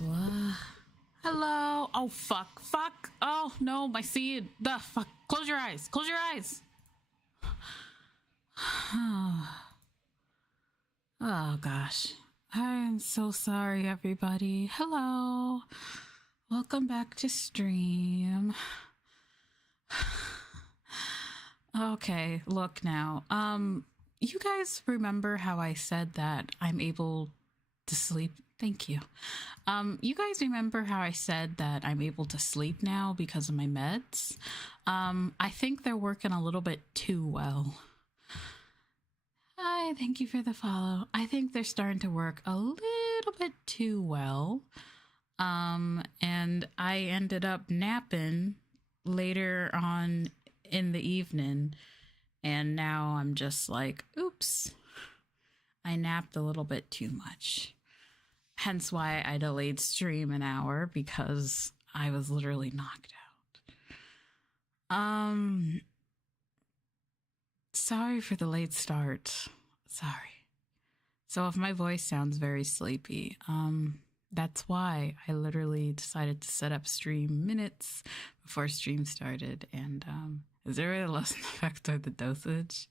What? Hello. Oh, fuck. Fuck. Oh, no, my seed. The fuck. Close your eyes. Close your eyes. Oh, gosh. I am so sorry, everybody. Hello. Welcome back to stream. Okay, look now. You guys remember how I said that I'm able to sleep? Thank you. You guys remember how I said that I'm able to sleep now because of my meds? I think they're working a little bit too well. Hi, thank you for the follow. I think they're starting to work a little bit too well. And I ended up napping later on in the evening, and now I'm just like, oops, I napped a little bit too much. Hence why I delayed stream an hour, because I was literally knocked out. Sorry for the late start. Sorry. So if my voice sounds very sleepy, that's why I literally decided to set up stream minutes before stream started. And is there really less effect on the dosage?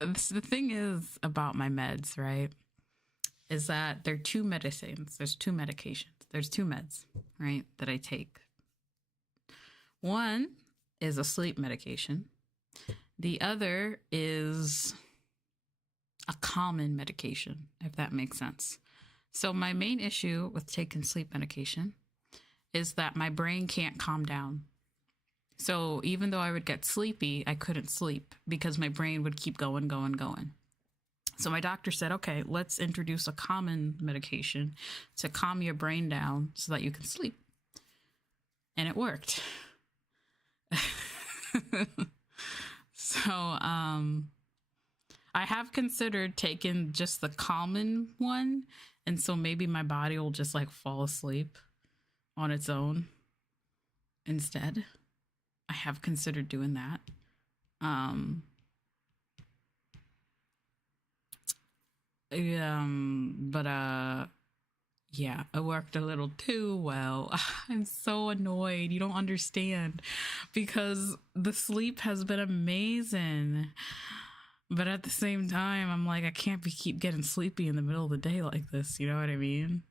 The thing is about my meds, right, is that there are two medicines. There's two medications. There's two meds, right, that I take. One is a sleep medication. The other is a common medication, if that makes sense. So my main issue with taking sleep medication is that my brain can't calm down. So even though I would get sleepy, I couldn't sleep because my brain would keep going. So my doctor said, okay, let's introduce a common medication to calm your brain down so that you can sleep. And it worked. So, I have considered taking just the common one, and so maybe my body will just like fall asleep on its own instead. I have considered doing that. Yeah, it worked a little too well. I'm so annoyed. You don't understand, because the sleep has been amazing. But at the same time, I'm like, I can't keep getting sleepy in the middle of the day like this. You know what I mean?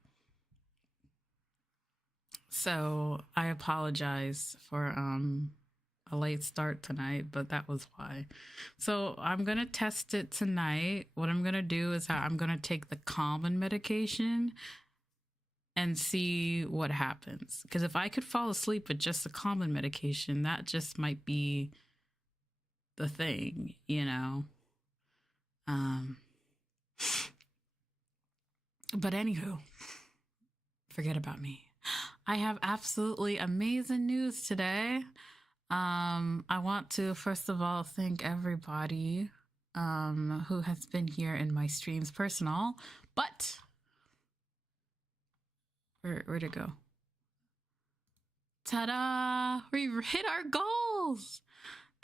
So I apologize for a late start tonight, but that was why. So I'm going to test it tonight. What I'm going to do is I'm going to take the common medication and see what happens. Because if I could fall asleep with just the common medication, that just might be the thing, you know? But anywho, forget about me. I have absolutely amazing news today. I want to first of all thank everybody who has been here in my streams personal, but where'd it go? Ta-da! We hit our goals!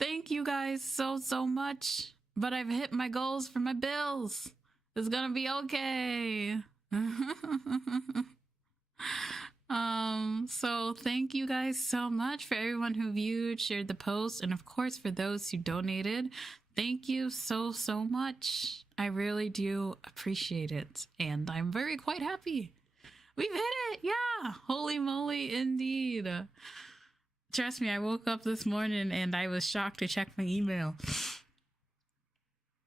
Thank you guys so much. But I've hit my goals for my bills. It's gonna be okay. So thank you guys so much for everyone who viewed, shared the post, and of course for those who donated. Thank you so much. I really do appreciate it, and I'm quite happy. We've hit it, yeah. Holy moly, indeed. Trust me, I woke up this morning and I was shocked to check my email.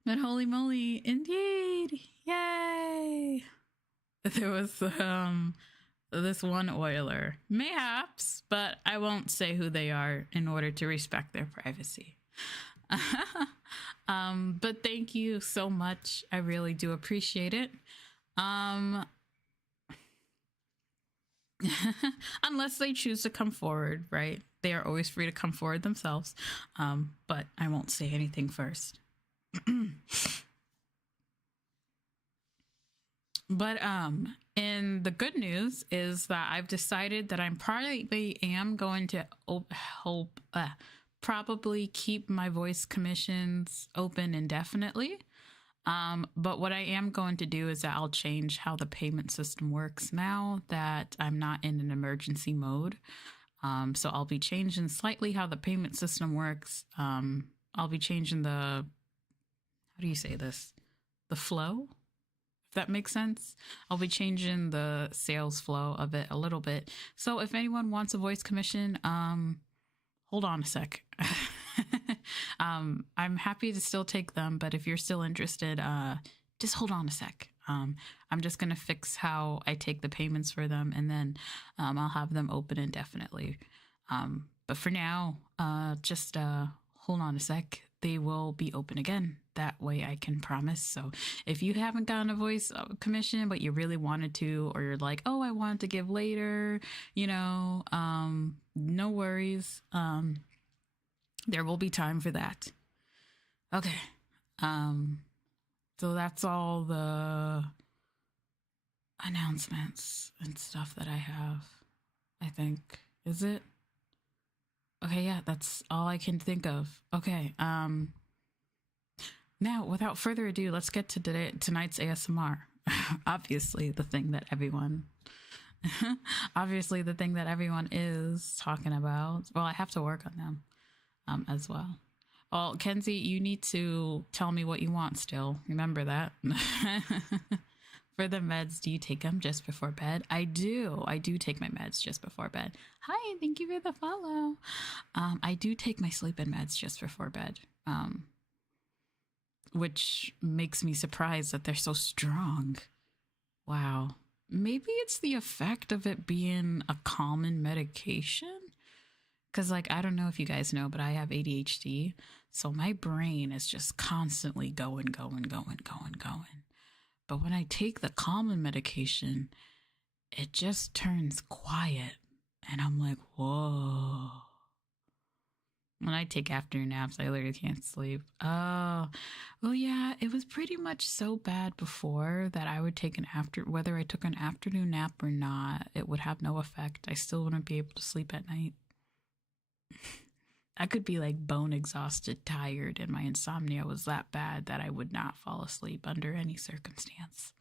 But holy moly, indeed, yay! There was this one oiler, mayhaps, but I won't say who they are in order to respect their privacy. But thank you so much. I really do appreciate it. Unless they choose to come forward, right? They are always free to come forward themselves. But I won't say anything first. But and the good news is that I've decided that I'm probably going to probably keep my voice commissions open indefinitely. But what I am going to do is that I'll change how the payment system works now that I'm not in an emergency mode. So I'll be changing slightly how the payment system works. I'll be changing how do you say this? The flow, if that makes sense. I'll be changing the sales flow of it a little bit. So if anyone wants a voice commission, hold on a sec. I'm happy to still take them, but if you're still interested, just hold on a sec. I'm just going to fix how I take the payments for them, and then I'll have them open indefinitely. But for now, just hold on a sec. They will be open again. That way I can promise. So if you haven't gotten a voice commission, but you really wanted to, or you're like, oh, I wanted to give later, no worries. There will be time for that. Okay. So that's all the announcements and stuff that I have, I think. Is it? Okay, yeah, that's all I can think of. Okay, now, without further ado, let's get to tonight's ASMR. Obviously, the thing that everyone is talking about. Well, I have to work on them as well. Well, Kenzie, you need to tell me what you want still. Remember that. For the meds, do you take them just before bed? I do. I do take my meds just before bed. Hi, thank you for the follow. I do take my sleep-in meds just before bed, which makes me surprised that they're so strong. Wow. Maybe it's the effect of it being a common medication? Because, I don't know if you guys know, but I have ADHD. So my brain is just constantly going. But when I take the common medication, it just turns quiet. And I'm like, whoa. When I take afternoon naps, I literally can't sleep. Oh, well, yeah, it was pretty much so bad before that I would take whether I took an afternoon nap or not, it would have no effect. I still wouldn't be able to sleep at night. I could be bone exhausted, tired, and my insomnia was that bad that I would not fall asleep under any circumstance.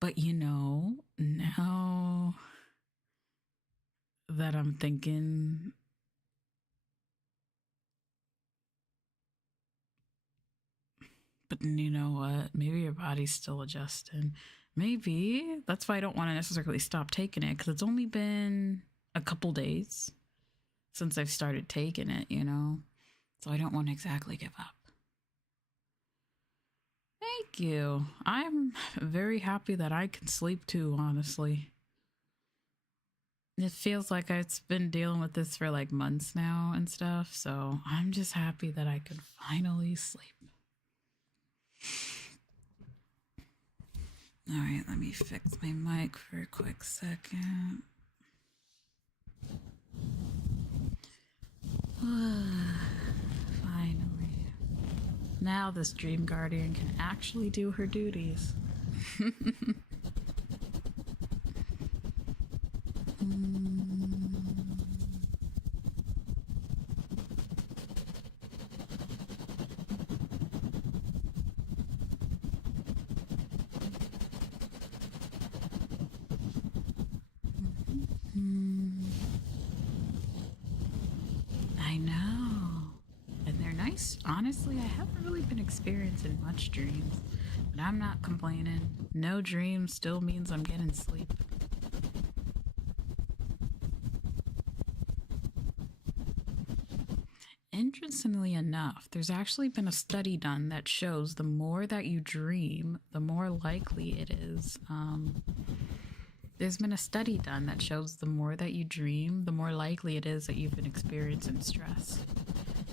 But now that I'm thinking, but you know what? Maybe your body's still adjusting. Maybe. That's why I don't want to necessarily stop taking it, because it's only been a couple days since I've started taking it, So I don't want to exactly give up. Thank you. I'm very happy that I can sleep too, honestly. It feels like I've been dealing with this for months now and stuff, so I'm just happy that I could finally sleep. All right, let me fix my mic for a quick second. Finally. Now this dream guardian can actually do her duties. I know. And they're nice. Honestly, I haven't really been experiencing much dreams, but I'm not complaining. No dream still means I'm getting sleep. Interestingly enough, there's actually been a study done that shows the more that you dream, the more likely it is. There's been a study done that shows the more that you dream, the more likely it is that you've been experiencing stress.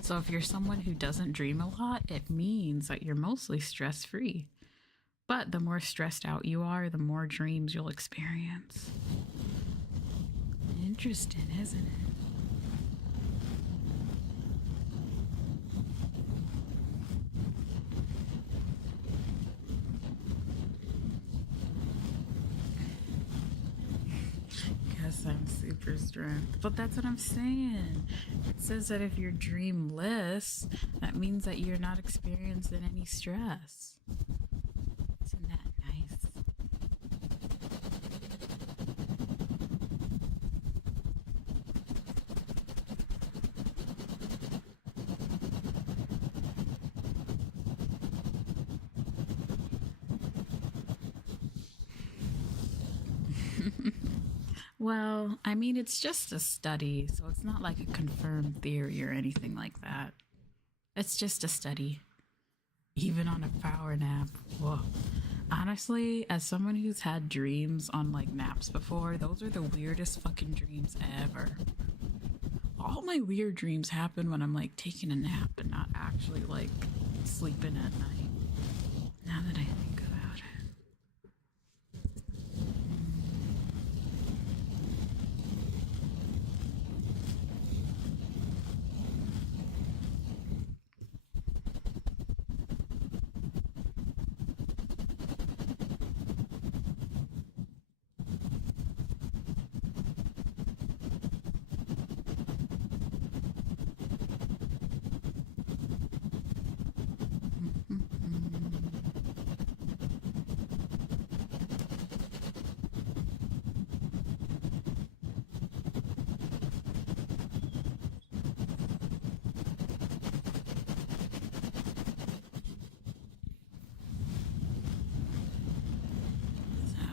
So if you're someone who doesn't dream a lot, it means that you're mostly stress-free. But the more stressed out you are, the more dreams you'll experience. Interesting, isn't it? I'm super your strength. But that's what I'm saying. It says that if you're dreamless, that means that you're not experiencing any stress. Isn't that nice? Well, I mean, it's just a study, so it's not like a confirmed theory or anything like that. It's just a study. Even on a power nap. Whoa. Honestly, as someone who's had dreams on like naps before, those are the weirdest fucking dreams ever. All my weird dreams happen when I'm like taking a nap and not actually like sleeping at night. Now that I think about it.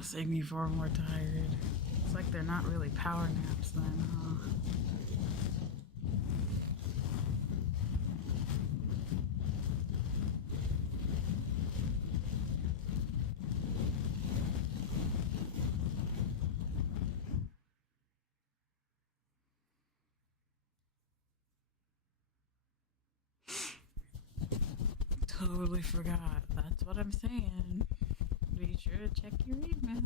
Save me for more tired. It's like they're not really power naps then, huh? Totally forgot. That's what I'm saying. Be sure to check your email.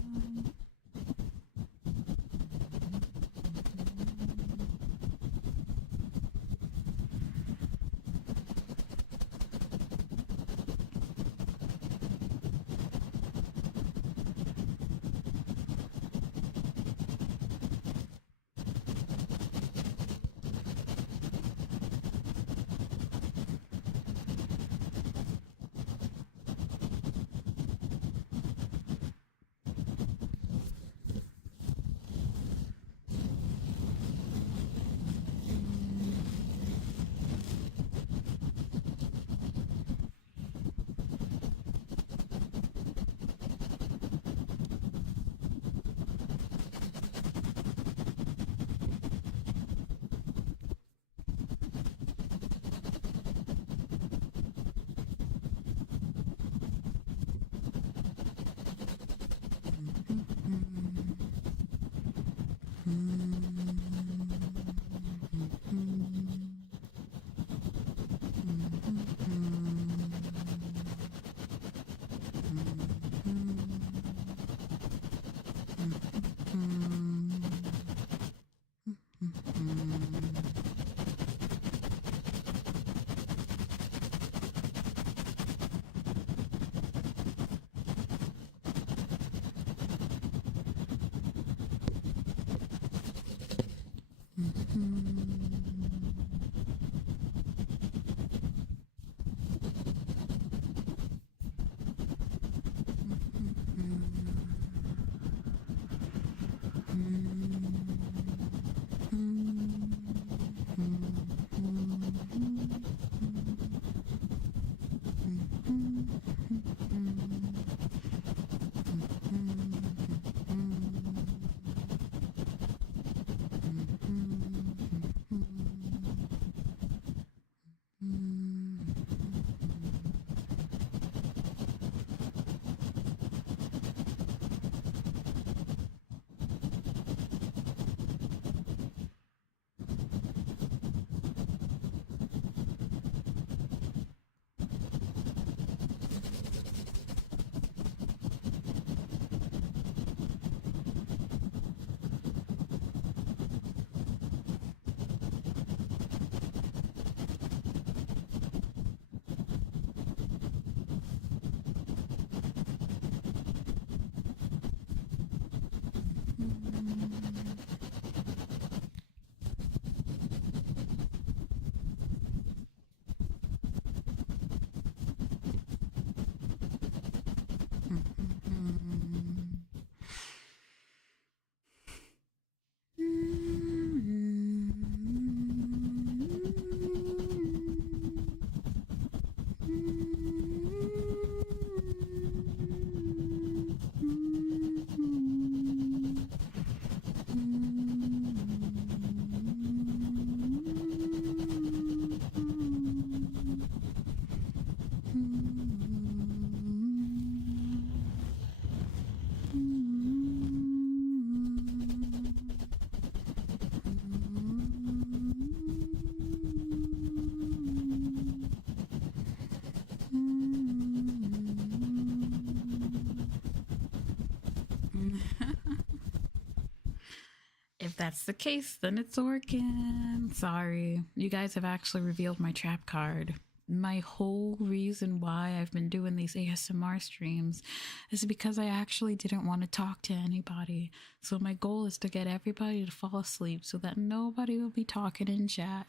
If that's the case, then it's working. Sorry. You guys have actually revealed my trap card. My whole reason why I've been doing these ASMR streams is because I actually didn't want to talk to anybody. So my goal is to get everybody to fall asleep so that nobody will be talking in chat.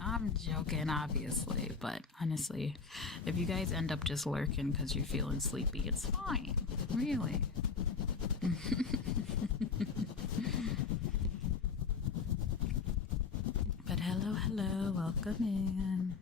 I'm joking, obviously, but honestly, if you guys end up just lurking because you're feeling sleepy, it's fine. Really. But hello, hello, welcome in.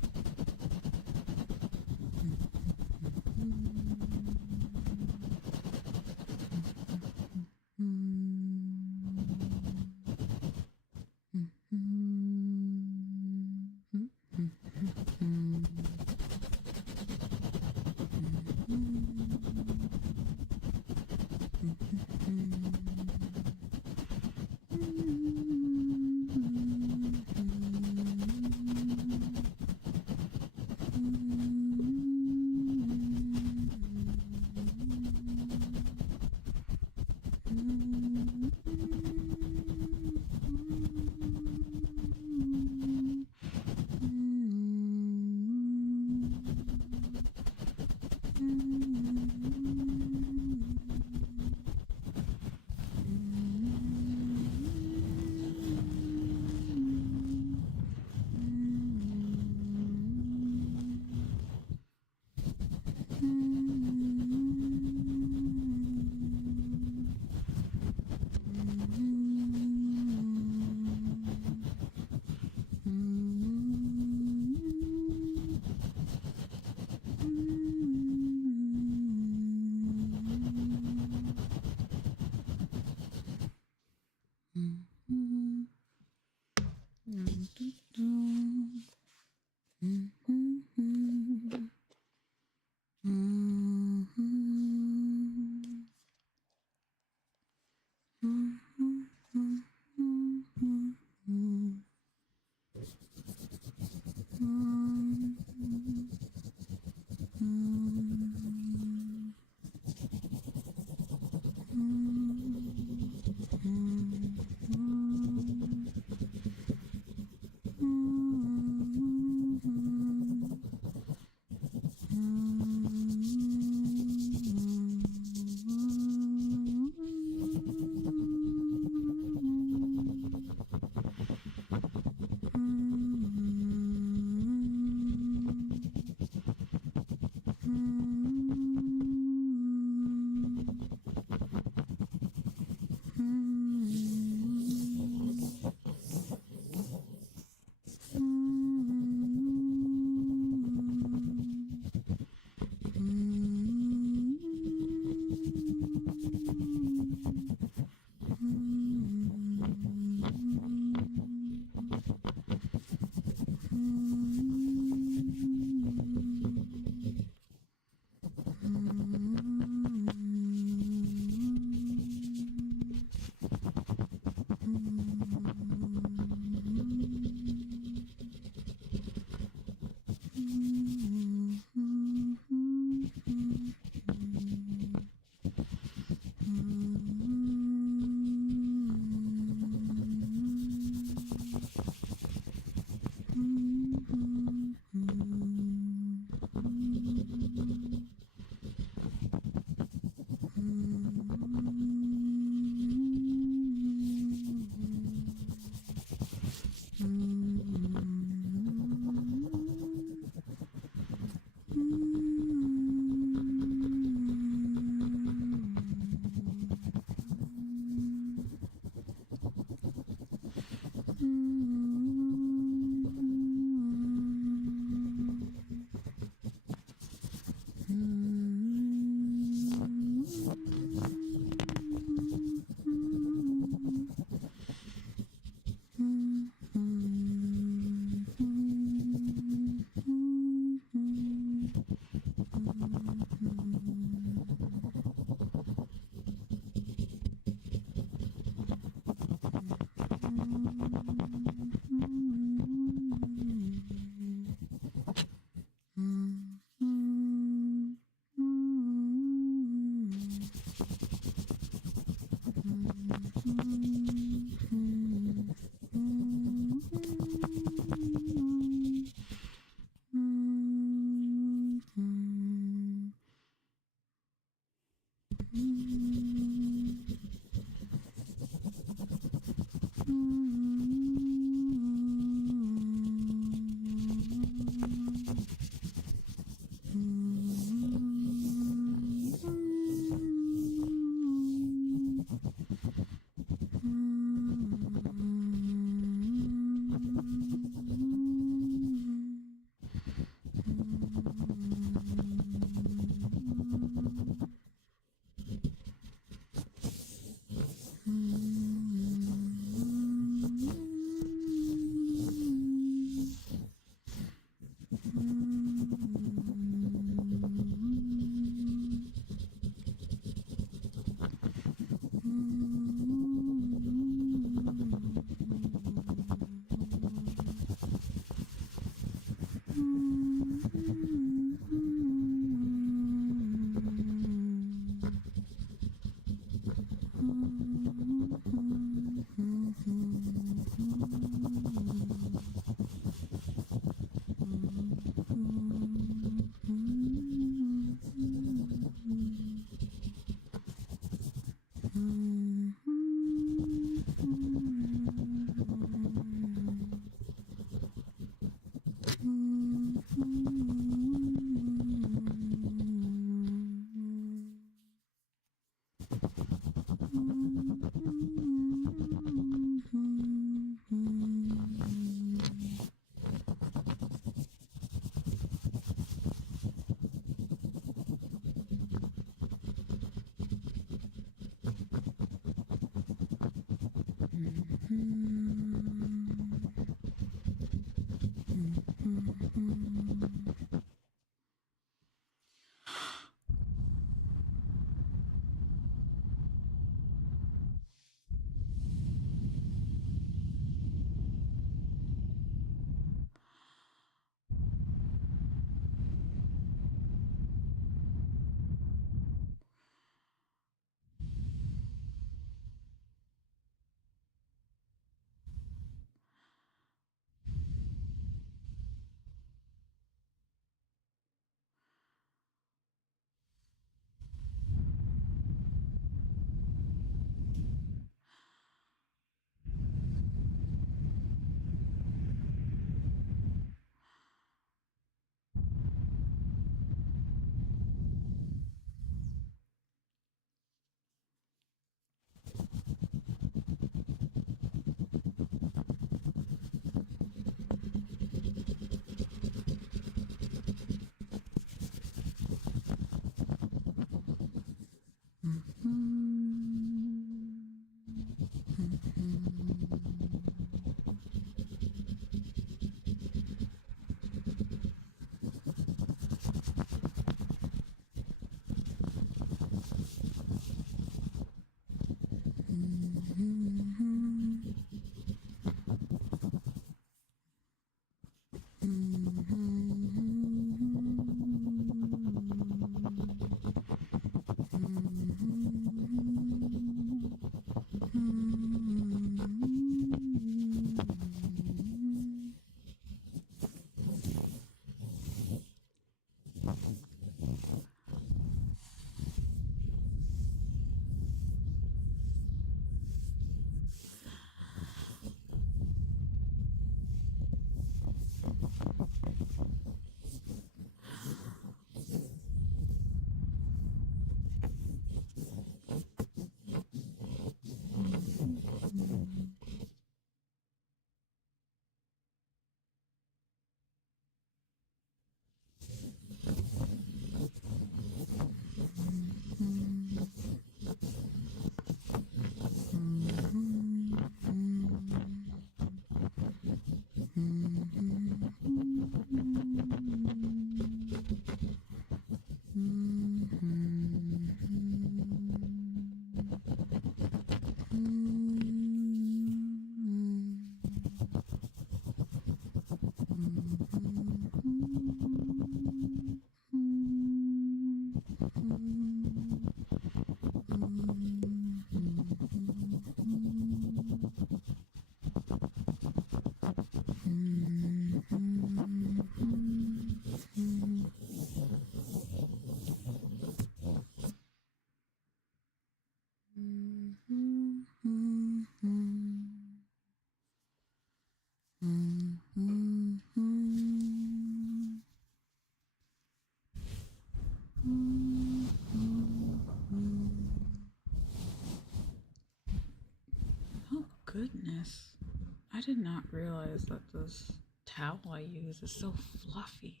I did not realize that this towel I use is so fluffy.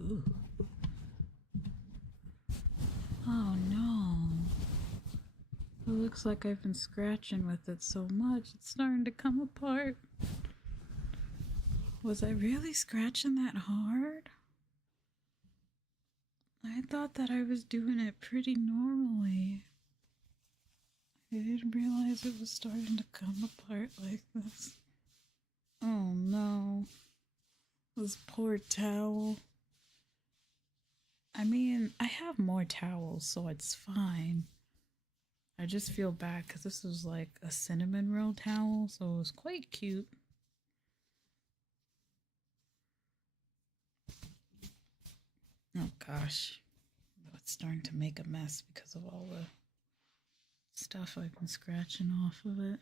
Ooh. Oh no. It looks like I've been scratching with it so much, it's starting to come apart. Was I really scratching that hard? I thought that I was doing it pretty normally. I didn't realize it was starting to come apart like this. Oh no. This poor towel. I mean, I have more towels, so it's fine. I just feel bad because this was like a cinnamon roll towel, so it was quite cute. Oh gosh. It's starting to make a mess because of all the stuff I've been scratching off of it.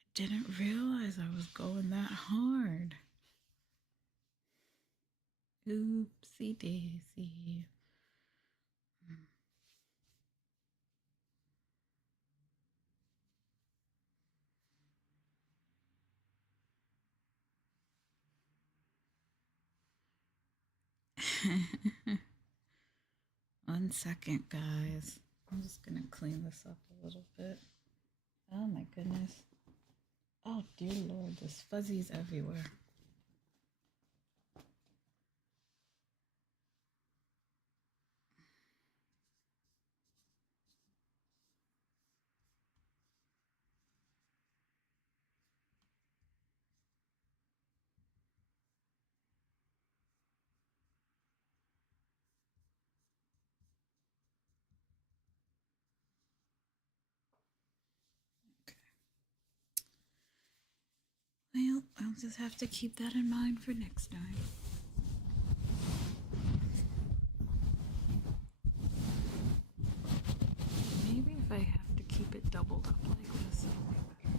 I didn't realize I was going that hard. Oopsie daisy. One second, guys. I'm just gonna clean this up a little bit. Oh my goodness. Oh dear Lord, there's fuzzies everywhere. Well, I'll just have to keep that in mind for next time. Maybe if I have to keep it doubled up like this, it'll be better.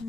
Hello,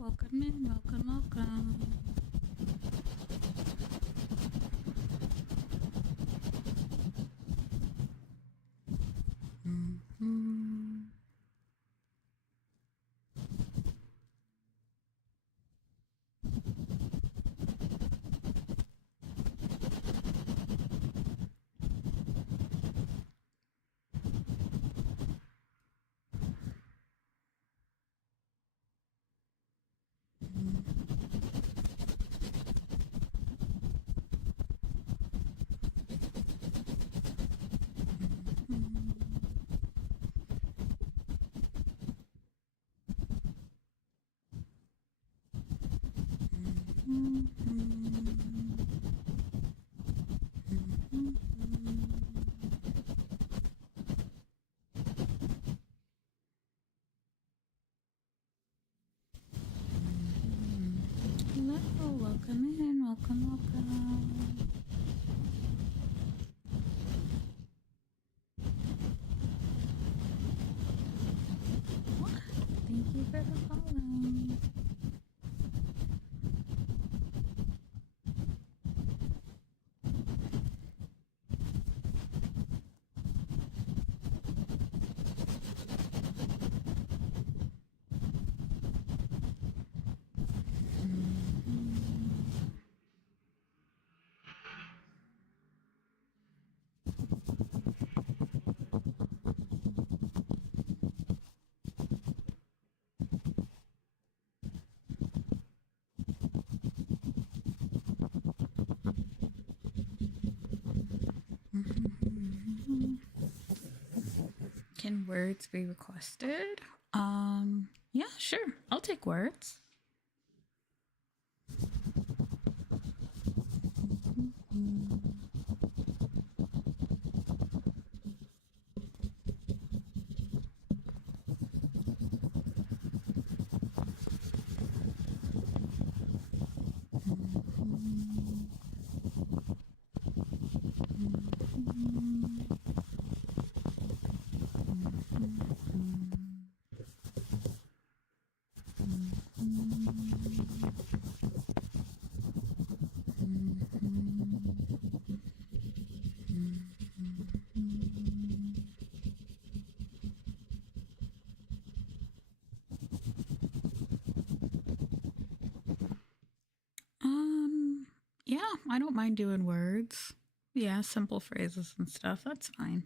welcome in, welcome. Hello, welcome in, welcome. Thank you for the follow. Can words be requested? Yeah, sure. I'll take words. Yeah, I don't mind doing words. Yeah, simple phrases and stuff. That's fine.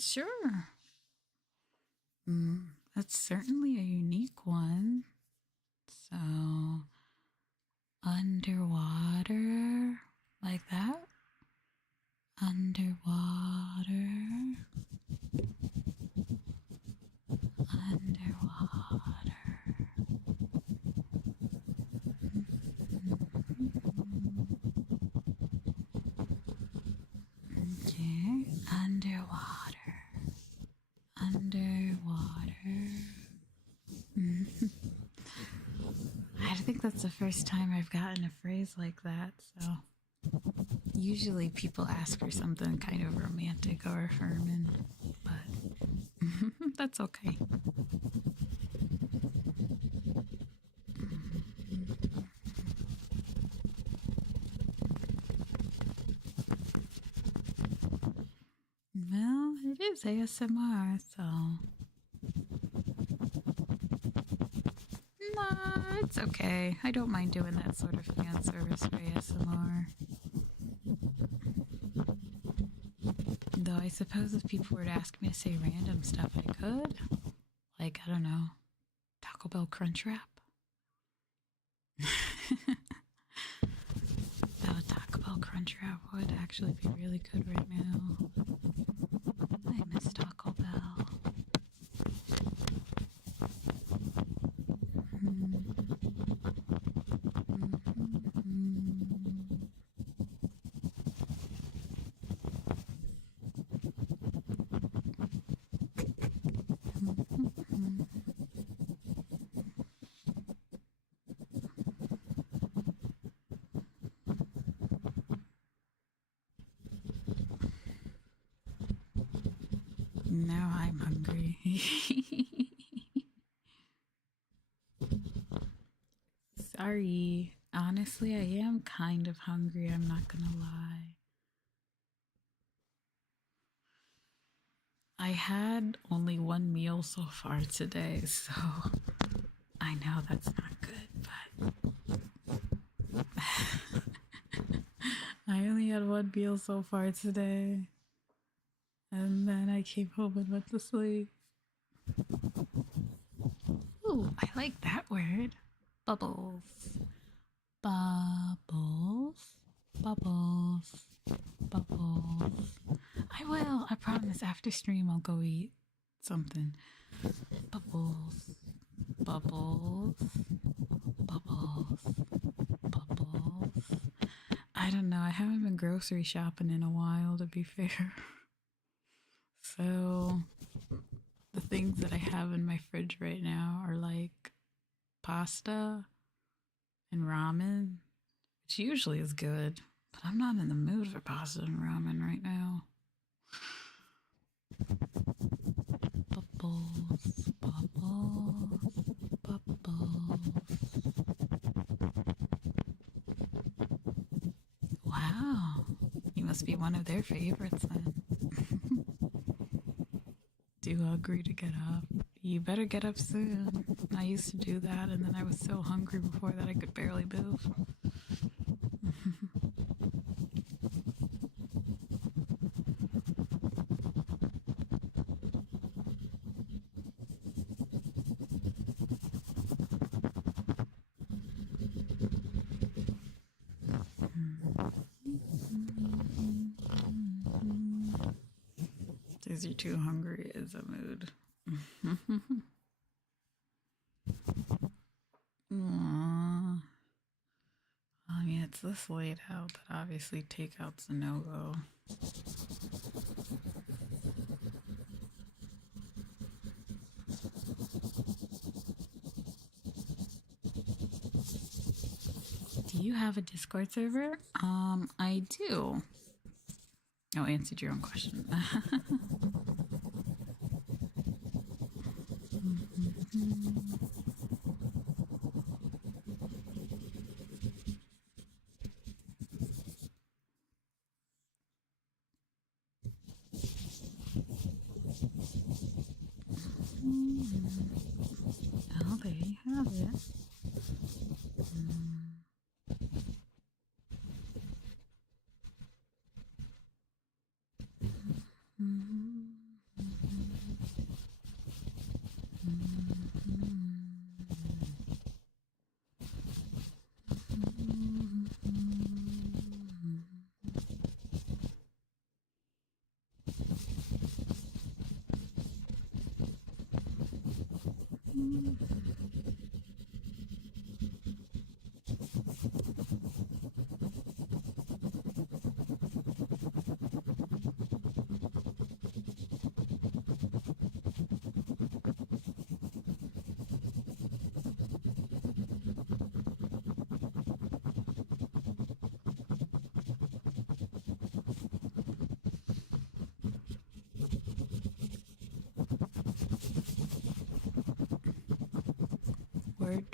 Sure. That's certainly a unique one. So, underwater, like that. Underwater. Underwater. Okay, underwater. Underwater. I think that's the first time I've gotten a phrase like that, so usually people ask for something kind of romantic or affirming, but that's okay. Well, it is ASMR, so nah, it's okay. I don't mind doing that sort of fan service for ASMR. Though I suppose if people were to ask me to say random stuff, I could. Like, I don't know, Taco Bell Crunch Wrap. That Taco Bell Crunch Wrap would actually be really good right now. I miss Taco Bell. Now I'm hungry. Sorry. Honestly, I am kind of hungry, I'm not gonna lie. I had only one meal so far today, so I know that's not good, but I only had one meal so far today. And then I came home and went to sleep. Ooh, I like that word. Bubbles. Bubbles. Bubbles. Bubbles. I will. I promise. After stream, I'll go eat something. Bubbles. Bubbles. Bubbles. Bubbles. I don't know. I haven't been grocery shopping in a while, to be fair. So, the things that I have in my fridge right now are like pasta and ramen, which usually is good, but I'm not in the mood for pasta and ramen right now. Bubbles, bubbles, bubbles. Wow, you must be one of their favorites then. Too hungry to get up. You better get up soon. I used to do that, and then I was so hungry before that I could barely move. Says you're too hungry is a mood. Aww. I mean, it's this late out that obviously takeout's a no-go. Do you have a Discord server? I do. Oh, I answered your own question. Oh, there you have it.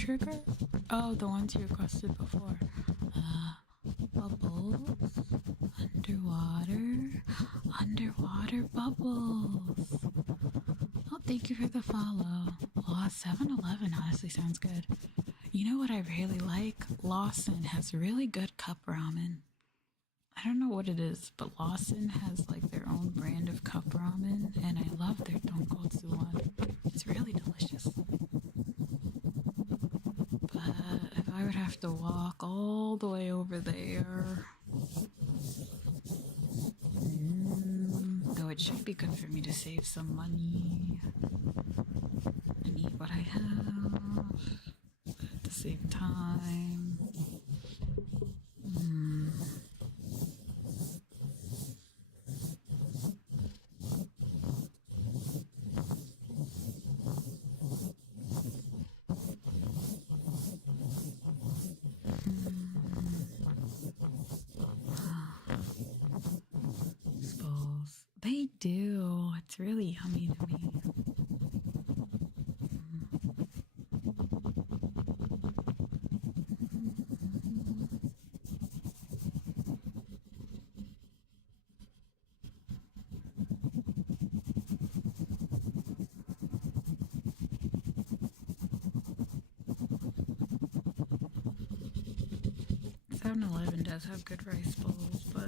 trigger? Oh, the ones you requested before. Bubbles. Underwater bubbles. Oh, thank you for the follow. Lost 7-Eleven honestly sounds good. You know what I really like? Lawson has really good cup ramen. I don't know what it is, but Lawson has like their own brand of cup ramen, and I love their tonkotsu one. It's really delicious. But if I would have to walk all the way over there, though it should be good for me to save some money and eat what I have, but at the same time, they do. It's really yummy to me. 7-Eleven does have good rice bowls, but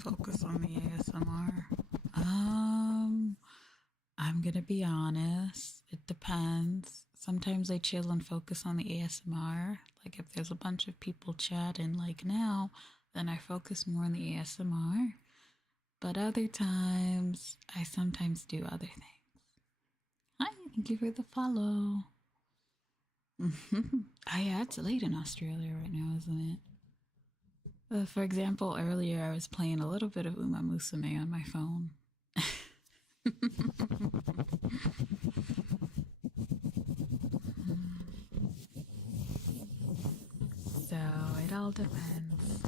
focus on the ASMR. I'm gonna be honest, it depends. Sometimes I chill and focus on the ASMR. Like if there's a bunch of people chatting like now, then I focus more on the ASMR. But other times, I sometimes do other things. Hi, thank you for the follow. Yeah, it's late in Australia right now, isn't it? For example, earlier I was playing a little bit of Uma Musume on my phone. So it all depends.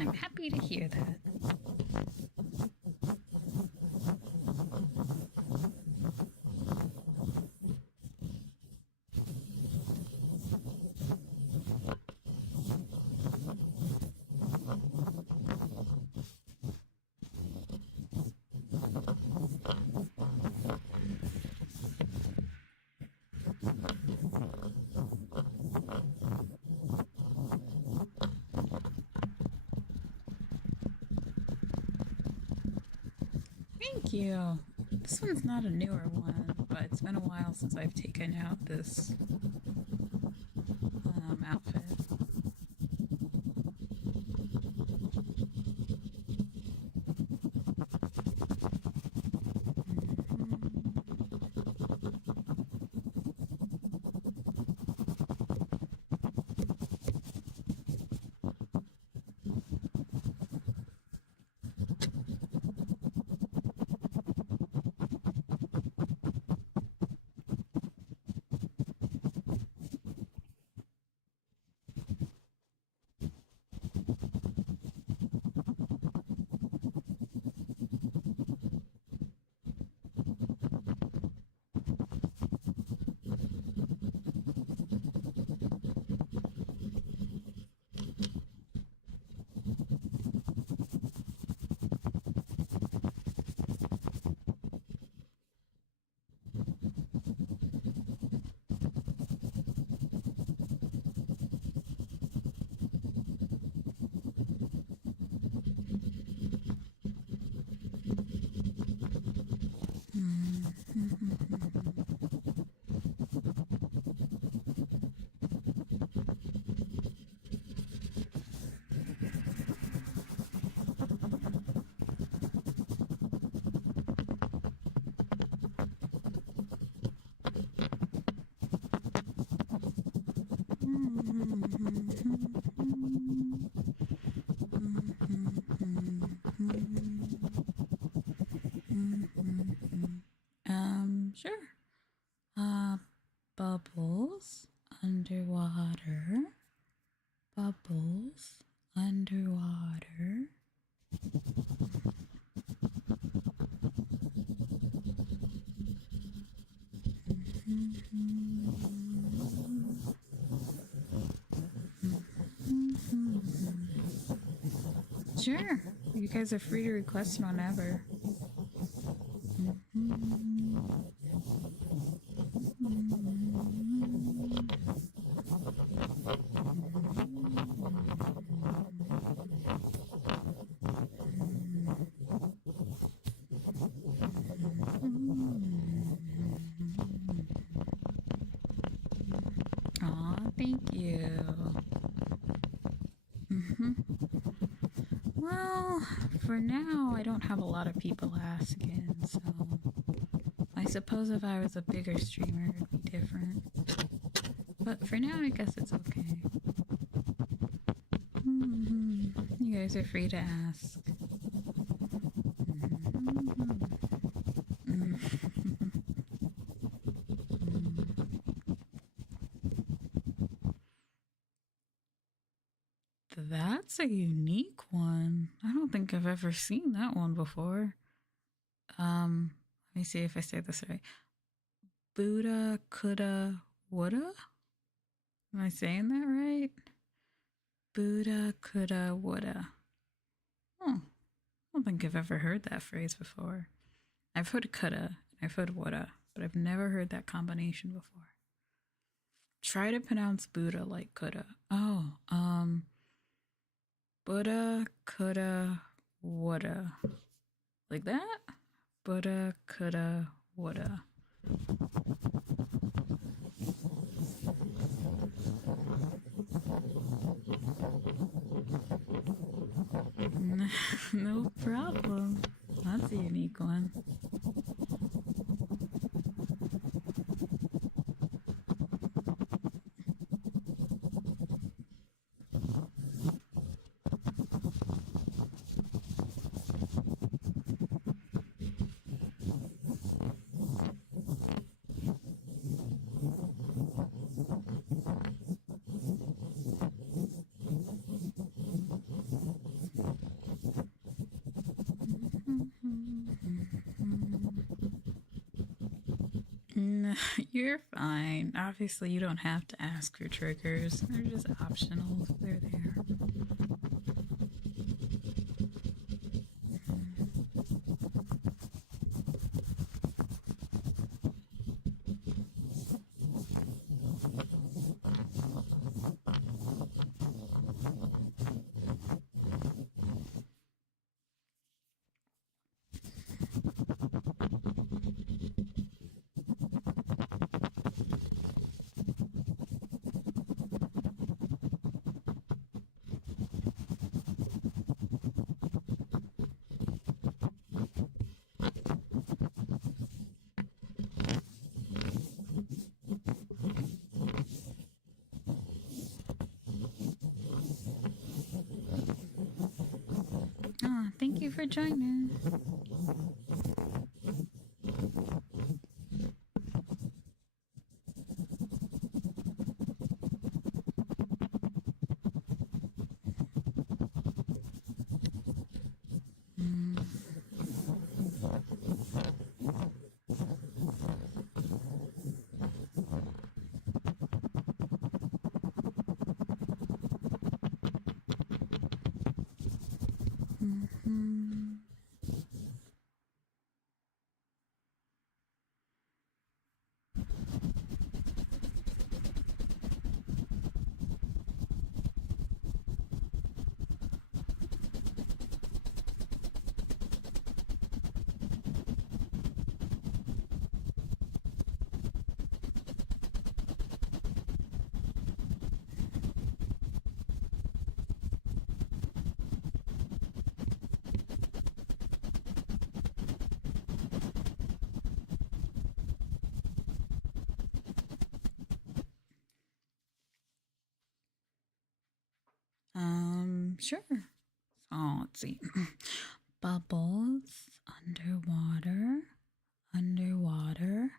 I'm happy to hear that. Thank you. This one's not a newer one, but it's been a while since I've taken out this outfit. Sure. Bubbles underwater. Bubbles underwater. Sure. You guys are free to request whenever. Aw, thank you. Well, for now, I don't have a lot of people asking, so I suppose if I was a bigger streamer, it'd be different. But for now, I guess it's okay. You guys are free to ask. That's a unique one. I don't think I've ever seen that one before. Let me see if I say this right. Buddha, coulda, woulda? Am I saying that right? Buddha, coulda, woulda. Oh, I don't think I've ever heard that phrase before. I've heard coulda, I've heard woulda, but I've never heard that combination before. Try to pronounce Buddha like coulda. Oh, Buddha, coulda, woulda. Like that? Buddha, coulda, woulda. No problem. That's a unique one. No, you're fine. Obviously, you don't have to ask for triggers. They're just optional. They're there. Oh, thank you for joining. Sure. Oh, let's see. Bubbles underwater, underwater,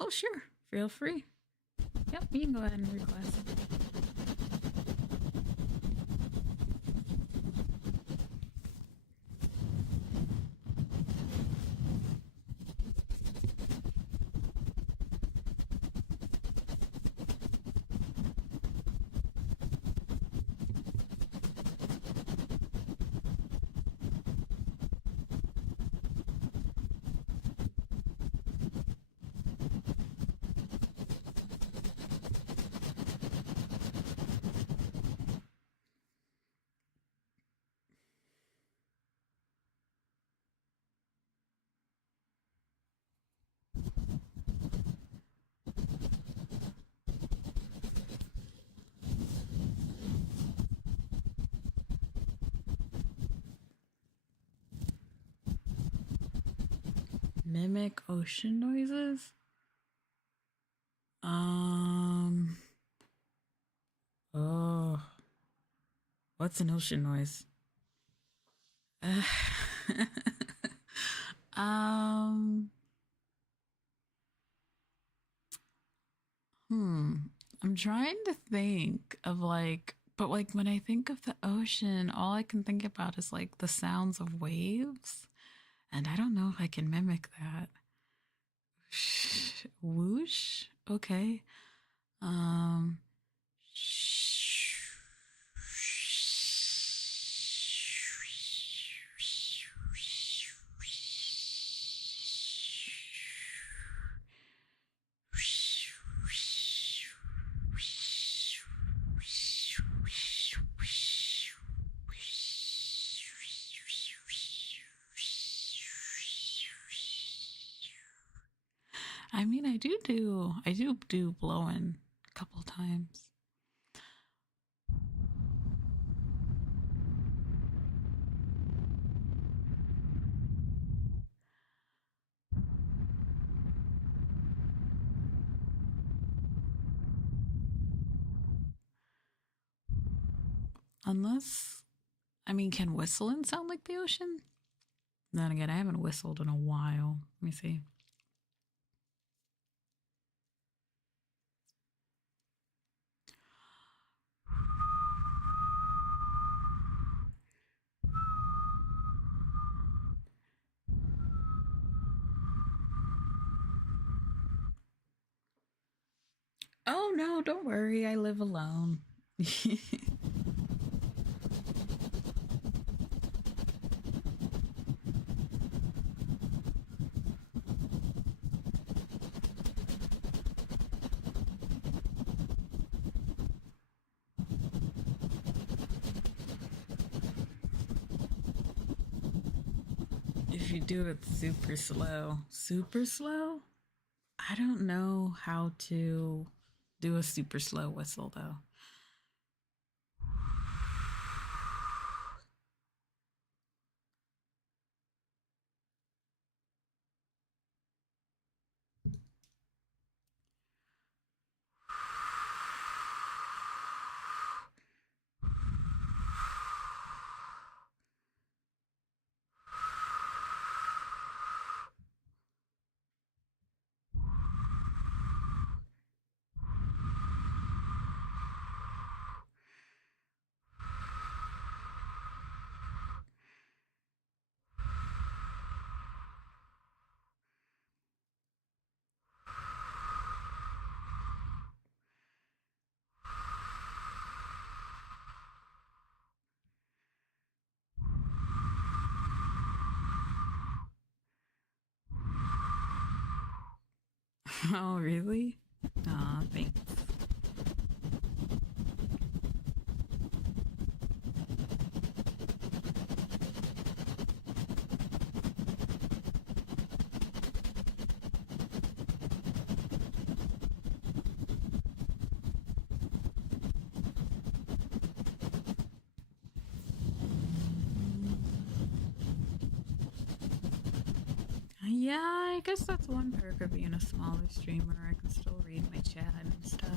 Oh, sure. Feel free. Yep, you can go ahead and request. Mimic ocean noises? Oh. What's an ocean noise? um. I'm trying to think of but when I think of the ocean, all I can think about is like the sounds of waves. And I don't know if I can mimic that. Whoosh. Okay. Um. I mean, I do blowing a couple times. Unless, I mean, can whistling sound like the ocean? Then again, I haven't whistled in a while. Let me see. Oh no, don't worry, I live alone. If you do it super slow, I don't know how to do a super slow whistle though. Oh, really? Aw, thanks. Yeah, I guess that's one perk of being a smaller streamer. I can still read my chat and stuff.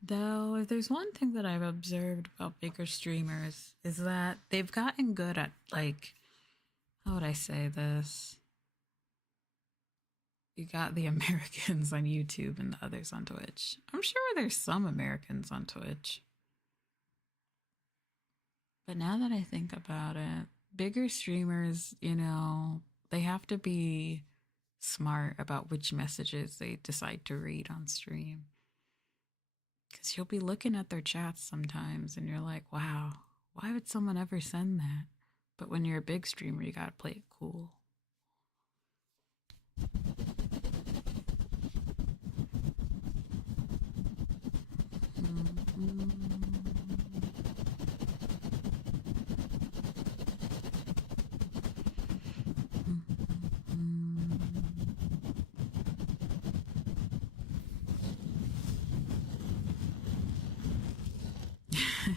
Though, if there's one thing that I've observed about bigger streamers is that they've gotten good at, like, how would I say this? You got the Americans on YouTube and the others on Twitch. I'm sure there's some Americans on Twitch. But now that I think about it, bigger streamers, you know, they have to be smart about which messages they decide to read on stream. Because you'll be looking at their chats sometimes and you're like, wow, why would someone ever send that? But when you're a big streamer, you gotta play it cool.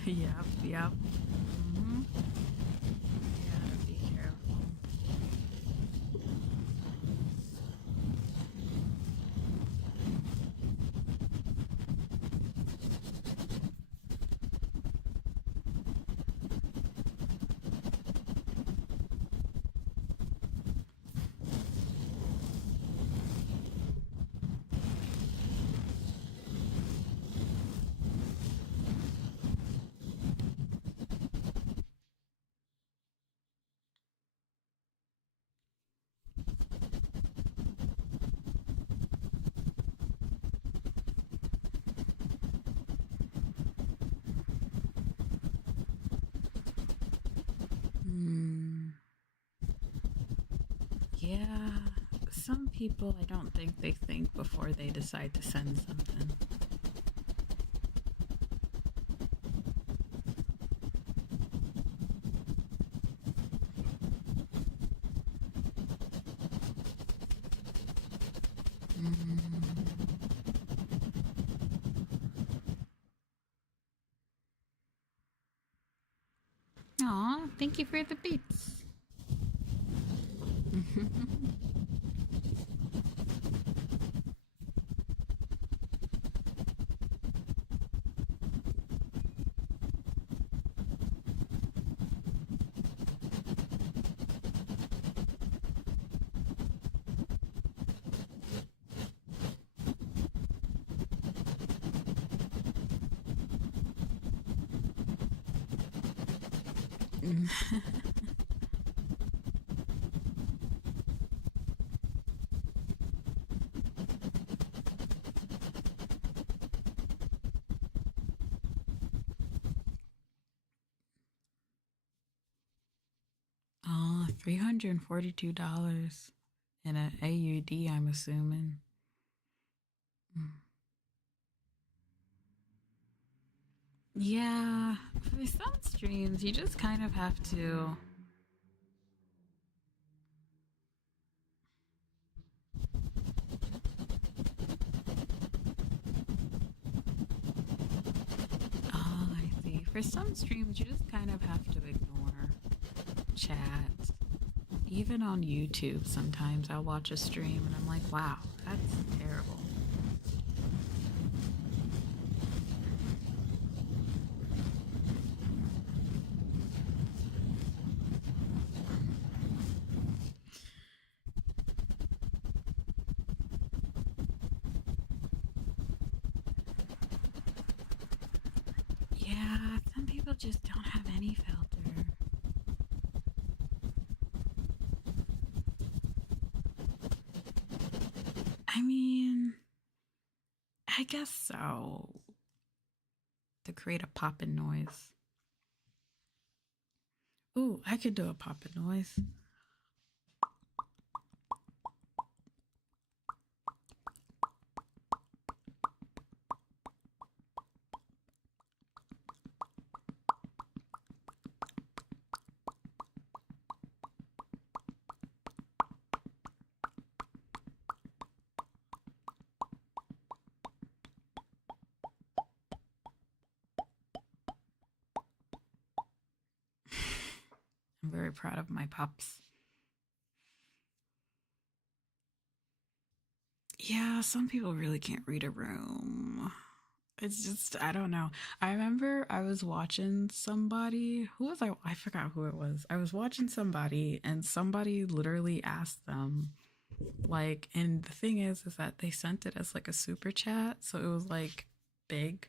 Yep. Mm-hmm. Yeah, be careful. Yeah, some people I don't think they think before they decide to send something. Aw, thank you for the beats. Oh, $342 in an AUD, I'm assuming. Yeah, for some streams, you just kind of have to. Oh, I see. For some streams, you just kind of have to ignore chat. Even on YouTube, sometimes I'll watch a stream and I'm like, wow, that's terrible. people just don't have any filter. I mean, I guess so. To create a poppin' noise. Ooh, I could do a poppin' noise. I'm very proud of my pups. Yeah, some people really can't read a room. It's just, I don't know. I remember I was watching somebody. Who was I? I forgot who it was. I was watching somebody, and somebody literally asked them, like, and the thing is that they sent it as like a super chat. So it was like big.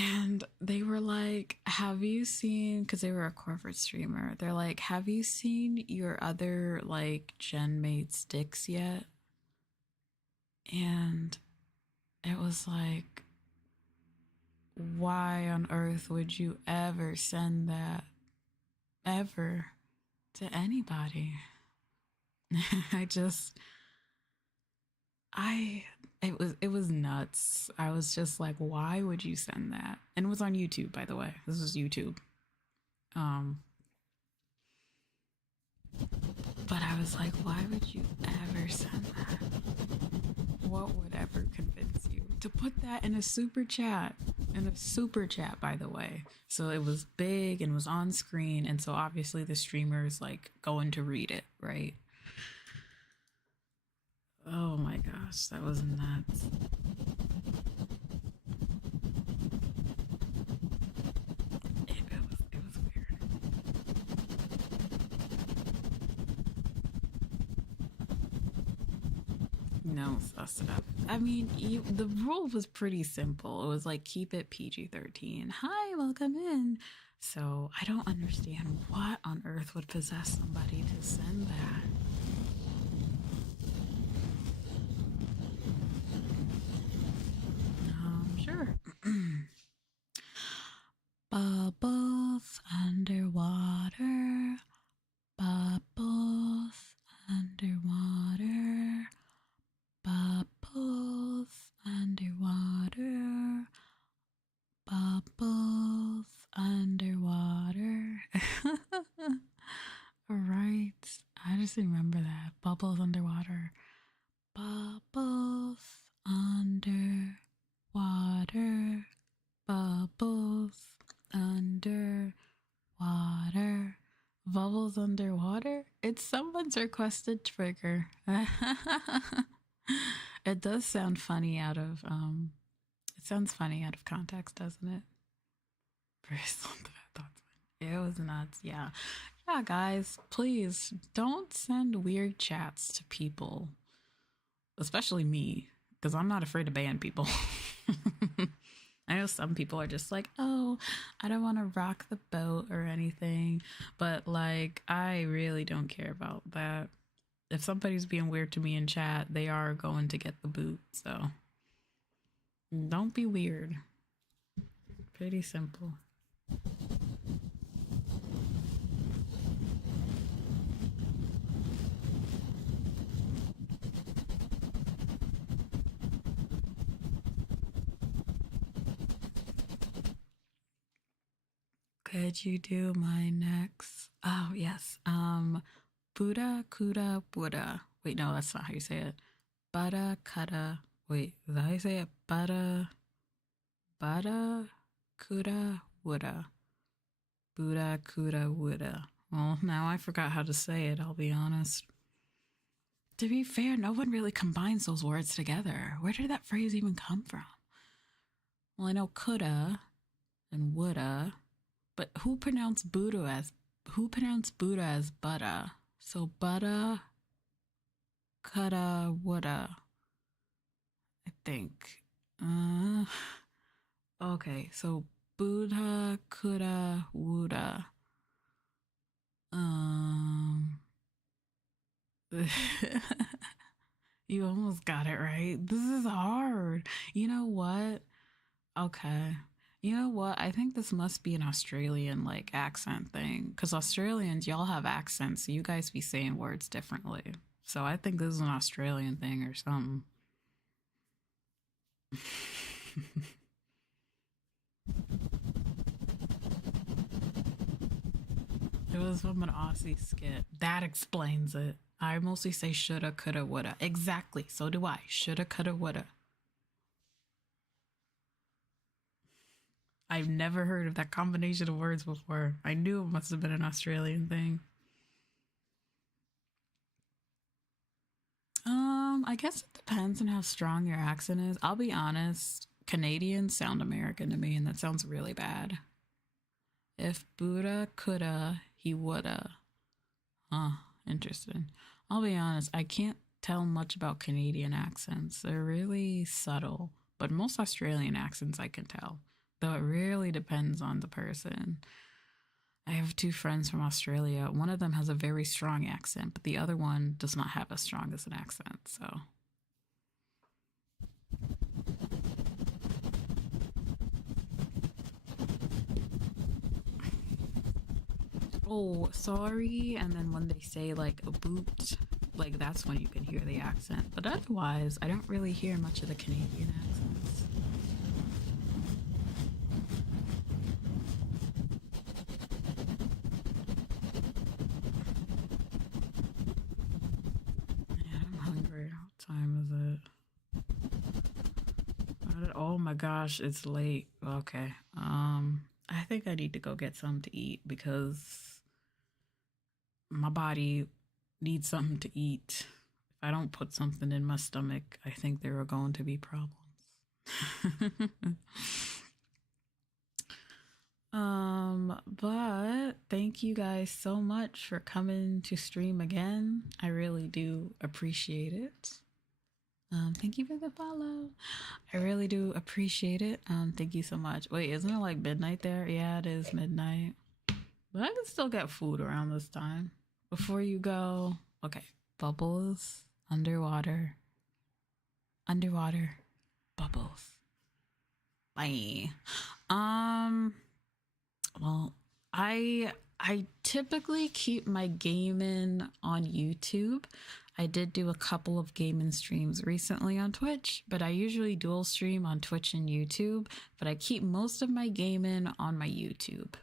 And they were like, have you seen, because they were a corporate streamer, they're like, have you seen your other like gen mates dicks yet? And it was like, why on earth would you ever send that ever to anybody? I just, I, it was nuts. I was just like, why would you send that? And it was on YouTube, by the way. This was YouTube. But I was like, why would you ever send that? What would ever convince you to put that in a super chat? In a super chat, by the way. So it was big and was on screen, and so obviously the streamer's like going to read it, right? Oh my gosh, that was nuts. It was weird. No, sus it up. I mean, the rule was pretty simple. It was like, keep it PG-13. Hi, welcome in. So I don't understand what on earth would possess somebody to send that. Sure. Bubbles underwater. Bubbles underwater. Bubbles underwater. Bubbles underwater. Right. I just remember that. Bubbles underwater. Bubbles underwater. Bubbles underwater. Bubbles underwater? It's someone's requested trigger. It does sound funny out of it sounds funny out of context, doesn't it? It was nuts. Yeah. Yeah, guys, please don't send weird chats to people, especially me, because I'm not afraid to ban people. I know some people are just like, oh, I don't want to rock the boat or anything, but like, I really don't care about that. If somebody's being weird to me in chat, they are going to get the boot, so don't be weird. Pretty simple. Could you do my next? Oh, yes. Buddha, Kuda, Buddha. Wait, no, that's not how you say it. Bada, Kada. Wait, is that how you say it? Bada, Kuda, Woulda. Buddha, Kuda, Woulda. Well, now I forgot how to say it, I'll be honest. To be fair, no one really combines those words together. Where did that phrase even come from? Well, I know coulda and woulda, but who pronounced Buddha as Buddha? So Buddha, coulda, woulda. I think. Okay, so Buddha, coulda, woulda. Um, you almost got it right. This is hard. You know what? Okay. You know what? I think this must be an Australian like accent thing. Because Australians, y'all have accents. So you guys be saying words differently. So I think this is an Australian thing or something. It was from an Aussie skit. That explains it. I mostly say shoulda, coulda, woulda. Exactly. So do I. Shoulda, coulda, woulda. I've never heard of that combination of words before. I knew it must have been an Australian thing. I guess it depends on how strong your accent is. I'll be honest, Canadians sound American to me, and that sounds really bad. If Buddha coulda, he woulda. Huh, interesting. I'll be honest, I can't tell much about Canadian accents. They're really subtle, but most Australian accents I can tell, though it really depends on the person. I have two friends from Australia. One of them has a very strong accent, but the other one does not have as strong as an accent. So, oh, sorry. And then when they say like a boot, like that's when you can hear the accent. But otherwise, I don't really hear much of the Canadian accents. Yeah, I'm hungry. What time is it? Oh my gosh, it's late. Okay. I think I need to go get something to eat because my body needs something to eat. If I don't put something in my stomach, I think there are going to be problems. But thank you guys so much for coming to stream again. I really do appreciate it. Thank you for the follow. I really do appreciate it. Thank you so much. Wait, isn't it like midnight there? Yeah, it is midnight. But I can still get food around this time. Before you go, okay. Bubbles, underwater, underwater, bubbles. Bye. Um, well, I typically keep my gaming on YouTube. I did do a couple of gaming streams recently on Twitch, but I usually dual stream on Twitch and YouTube, but I keep most of my gaming on my YouTube.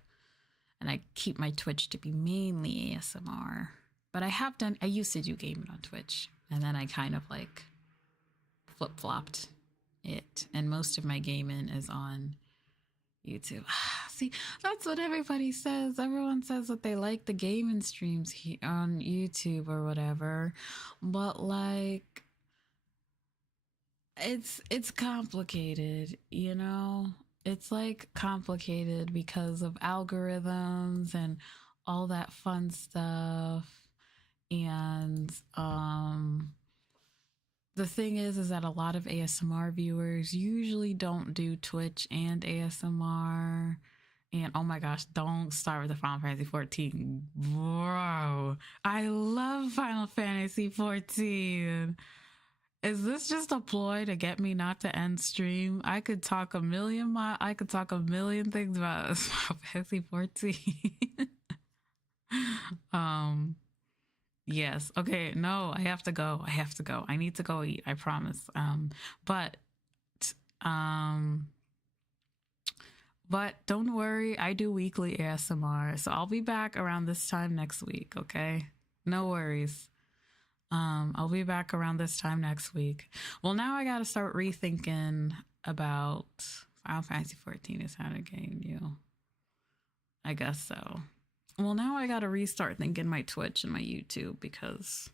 And I keep my Twitch to be mainly ASMR. But I used to do gaming on Twitch, and then I kind of like flip-flopped it, and most of my gaming is on YouTube. See, that's what everybody says. Everyone says that they like the gaming streams on YouTube or whatever, but like it's complicated, you know? It's like complicated because of algorithms and all that fun stuff. And the thing is that a lot of ASMR viewers usually don't do Twitch and ASMR. And oh my gosh, don't start with the Final Fantasy 14. Bro, I love Final Fantasy 14. Is this just a ploy to get me not to end stream? I could talk a million things about Final Fantasy 14. um Yes. Okay. No, I have to go. I need to go eat. I promise. But um, but don't worry. I do weekly ASMR, so I'll be back around this time next week. Okay. No worries. I'll be back around this time next week. Well, now I got to start rethinking about Final Fantasy 14 is how to game you. I guess so. Well, now I gotta restart thinking my Twitch and my YouTube because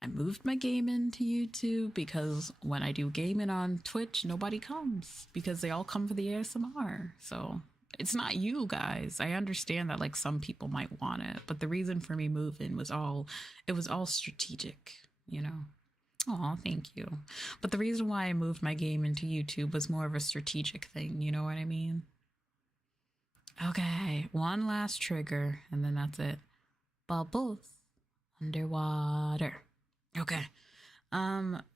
I moved my gaming to YouTube because when I do gaming on Twitch, nobody comes because they all come for the ASMR. So it's not you guys. I understand that like some people might want it, but the reason for me moving was all strategic, you know. Oh, thank you. But the reason why I moved my game into YouTube was more of a strategic thing, you know what I mean? Okay, one last trigger, and then that's it. Bubbles underwater. Okay.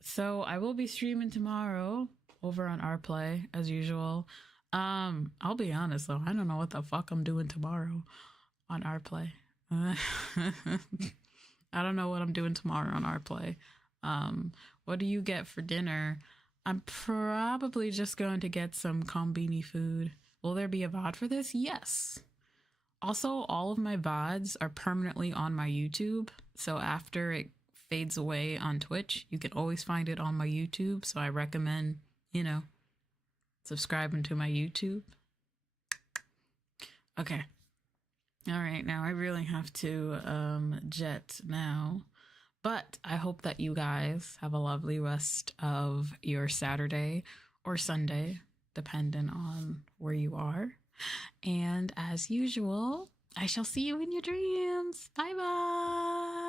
So I will be streaming tomorrow over on our play as usual. I'll be honest though, I don't know what the fuck I'm doing tomorrow on our play. I don't know what I'm doing tomorrow on our play. What do you get for dinner? I'm probably just going to get some combini food. Will there be a VOD for this? Yes. Also, all of my VODs are permanently on my YouTube. So after it fades away on Twitch, you can always find it on my YouTube. So I recommend, subscribing to my YouTube. Okay. All right. Now I really have to jet now. But I hope that you guys have a lovely rest of your Saturday or Sunday, depending on where you are. And as usual, I shall see you in your dreams. Bye bye.